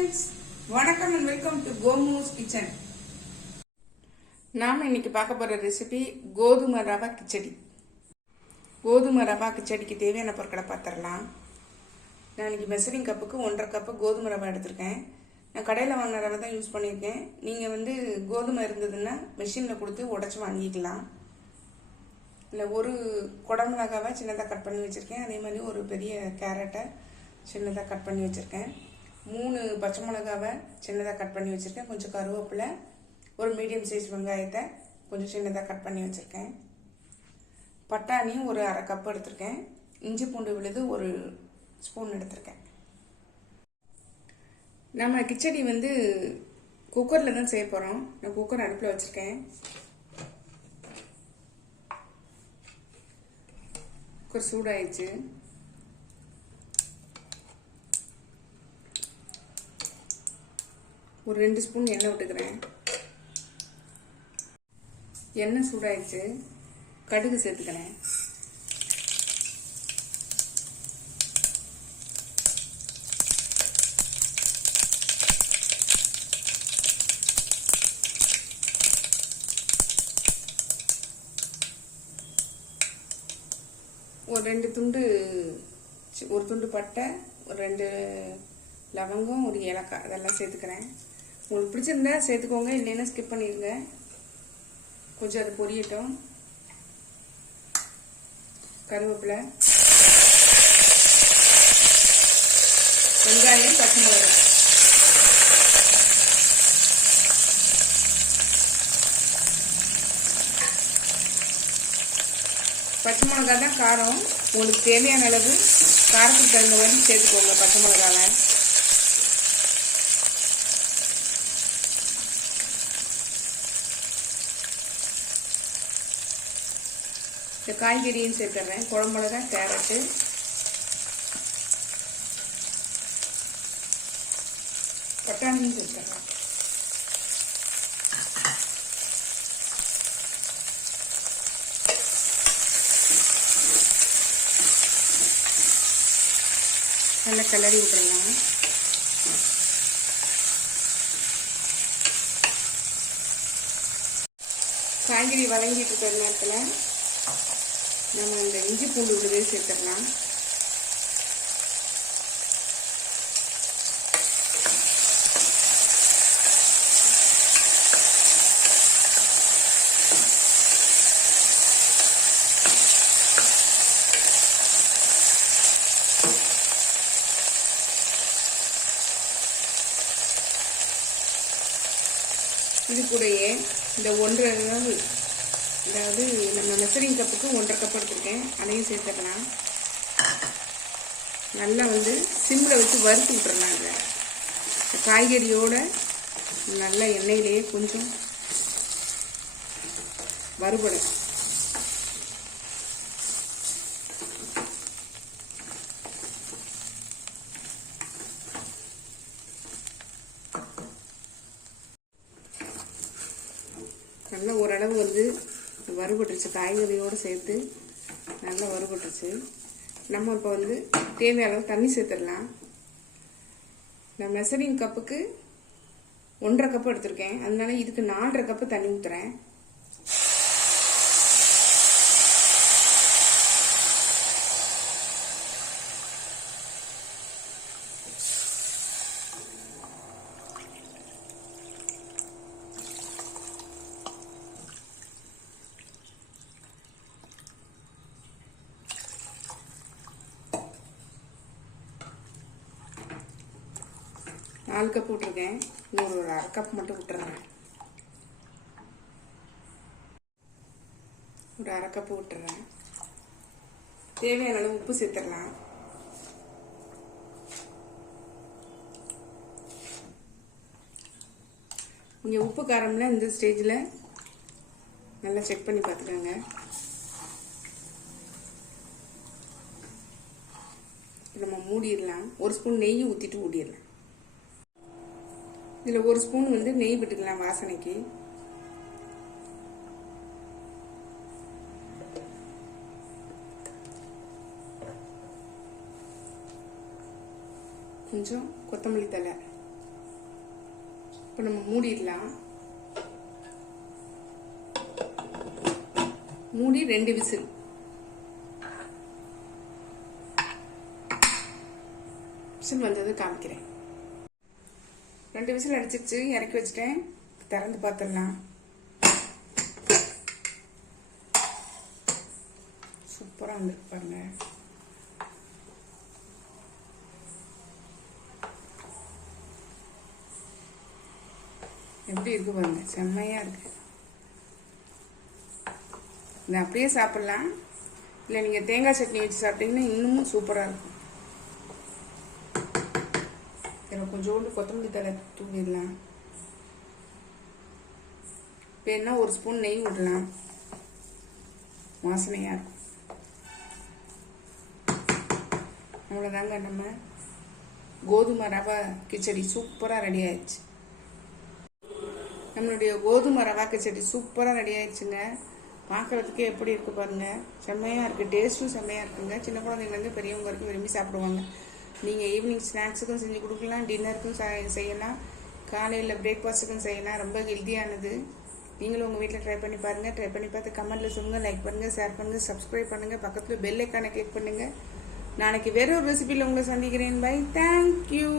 Friends வணக்கம் and welcome to கோமூஸ் kitchen நாம் இன்னைக்கு பார்க்க போகிற ரெசிபி கோதுமை ரவா கிச்சடி. கோதுமை ரவா கிச்சடிக்கு தேவையான பொருட்களை பார்த்துடலாம். நான் இன்னைக்கு மெசரிங் கப்புக்கு ஒன்றரை கப்பு கோதுமை ரவா எடுத்திருக்கேன். நான் கடையில் வாங்கின ரவை தான் யூஸ் பண்ணியிருக்கேன். நீங்கள் வந்து கோதுமை இருந்ததுன்னா மிஷினில் கொடுத்து உடச்சி வாங்கிக்கலாம். இல்லை ஒரு குடமிளகாவை சின்னதாக கட் பண்ணி வச்சுருக்கேன். அதே மாதிரி ஒரு பெரிய கேரட்டை சின்னதாக கட் பண்ணி வச்சுருக்கேன். மூணு பச்சை மிளகாவை சின்னதாக கட் பண்ணி வச்சுருக்கேன். கொஞ்சம் கருவேப்பிலை ஒரு மீடியம் சைஸ் வெங்காயத்தை கொஞ்சம் சின்னதாக கட் பண்ணி வச்சுருக்கேன். பட்டாணியும் ஒரு அரை கப் எடுத்திருக்கேன். இஞ்சி பூண்டு விழுது ஒரு ஸ்பூன் எடுத்திருக்கேன். நம்ம கிச்சடி வந்து குக்கரில் தான் செய்ய போகிறோம் நான் குக்கர் அடுப்பில் வச்சுருக்கேன். குக்கர் சூடாயிடுச்சு. ஒரு ரெண்டு ஸ்பூன் எண்ணெய் விட்டுக்கிறேன் எண்ணெய் சூடாயிடுச்சு. கடுகு சேர்த்துக்கிறேன். ஒரு ரெண்டு துண்டு ஒரு துண்டு பட்டை ஒரு ரெண்டு லவங்கம் ஒரு ஏலக்காய் அதெல்லாம் சேர்த்துக்கிறேன். உங்களுக்கு பிடிச்சிருந்தா சேர்த்துக்கோங்க இல்லைன்னா ஸ்கிப் பண்ணிடுங்க கொஞ்சம் அது பொரியட்டும். கருவேப்பிலை. வெங்காயம் பச்சை மிளகாய். பச்சை மிளகா தான் காரம். உங்களுக்கு தேவையான அளவு காரத்துக்கு தகுந்த மாதிரி சேர்த்துக்கோங்க பச்சை மிளகாவை. இந்த காய்கறியும் சேர்த்துறேன் குழம்பு மிளகா கேரட்டு. பட்டாணியும் சேர்த்துறேன் நல்லா கிளறி விட்டுறலாம். காய்கறி வதங்கிட்டு இருக்கிற நேரத்தில் நம்ம இந்த இஞ்சி பூண்டு விழுதே சேர்த்துடலாம். இது கூடயே இந்த ஒன்றரை அதாவது நம்ம மெசரிங் கப்புக்கு ஒன்றரை கப் எடுத்துருக்கேன். அதையும் சேர்த்துக்கலாம். நல்லா வந்து சிம்மில் வச்சு வறுத்து விட்டுறலாம் இதை. காய்கறியோட நல்ல எண்ணெயிலேயே கொஞ்சம் வறுபடும். நல்லா ஓரளவு வந்து வறுபட்டுருச்சு காய்கறியோடு சேர்த்து நல்லா வறுபட்டுருச்சு. நம்ம இப்போ வந்து தேவையான அளவு தண்ணி சேர்த்துடலாம். நான் மெசரிங் கப்புக்கு ஒன்றரை கப்பு எடுத்திருக்கேன். அதனால இதுக்கு நாலரை கப்பு தண்ணி ஊற்றுறேன் நாலு கப் விட்டுருக்கேன். இன்னொரு ஒரு அரை கப் மட்டும் விட்டுறேன். ஒரு அரை கப்பு விட்டுறேன். தேவையான அளவு உப்பு சேர்த்துடலாம். நீங்கள் உப்பு காரம்லாம் இந்த ஸ்டேஜில் நல்லா செக் பண்ணி பார்த்துக்கோங்க. நம்ம மூடிடலாம். ஒரு ஸ்பூன் நெய் ஊற்றிட்டு மூடிடலாம். இதில் ஒரு ஸ்பூன் வந்து நெய் விட்டுக்கலாம் வாசனைக்கு. கொஞ்சம் கொத்தமல்லி தழை. இப்போ நம்ம மூடிடலாம். மூடி ரெண்டு விசில். விசில் வந்தது காமிக்கிறேன். ரெண்டு விசில் அடிச்சிருச்சு இறக்கி வச்சிட்டேன். திறந்து பார்த்துடலாம் சூப்பராக வந்துருக்கு பாருங்க. எப்படி இருக்கு பாருங்க செம்மையா இருக்கு. இதை அப்படியே சாப்பிட்லாம். இல்லை நீங்கள் தேங்காய் சட்னி வச்சு சாப்பிட்டீங்கன்னா இன்னமும் சூப்பராக இருக்கும். எனக்கு கொஞ்சோண்டு கொத்தமல்லி தழை தூவிடலாம் வேணா ஒரு ஸ்பூன் நெய் விடலாம் வாசனையாக இருக்கும் அவ்வளோதாங்க நம்ம கோதுமை ரவா கிச்சடி சூப்பராக ரெடி ஆயிடுச்சு நம்மளுடைய கோதுமை ரவா கிச்சடி சூப்பராக ரெடி ஆயிடுச்சுங்க பார்க்குறதுக்கே எப்படி இருக்குது பாருங்கள் செம்மையாக இருக்குது டேஸ்ட்டும் செம்மையாக இருக்குங்க சின்ன குழந்தைங்கலேருந்து பெரியவங்க வரைக்கும் விரும்பி சாப்பிடுவாங்க நீங்கள் ஈவினிங் ஸ்நாக்ஸுக்கும் செஞ்சு கொடுக்கலாம் டின்னருக்கும் செய்யலாம். காலையில் பிரேக்ஃபாஸ்ட்டுக்கும் செய்யலாம். ரொம்ப ஹெல்த்தியானது நீங்களும் உங்கள் வீட்டில் ட்ரை பண்ணி பாருங்கள் ட்ரை பண்ணி பார்த்து கமெண்ட்டில் சொல்லுங்கள் லைக் பண்ணுங்கள் ஷேர் பண்ணுங்கள் சப்ஸ்கிரைப் பண்ணுங்கள் பக்கத்தில் பெல் ஐக்கானை கிளிக் பண்ணுங்கள் நாளைக்கு வேற ஒரு ரெசிபியில் உங்களை சந்திக்கிறேன். By thank you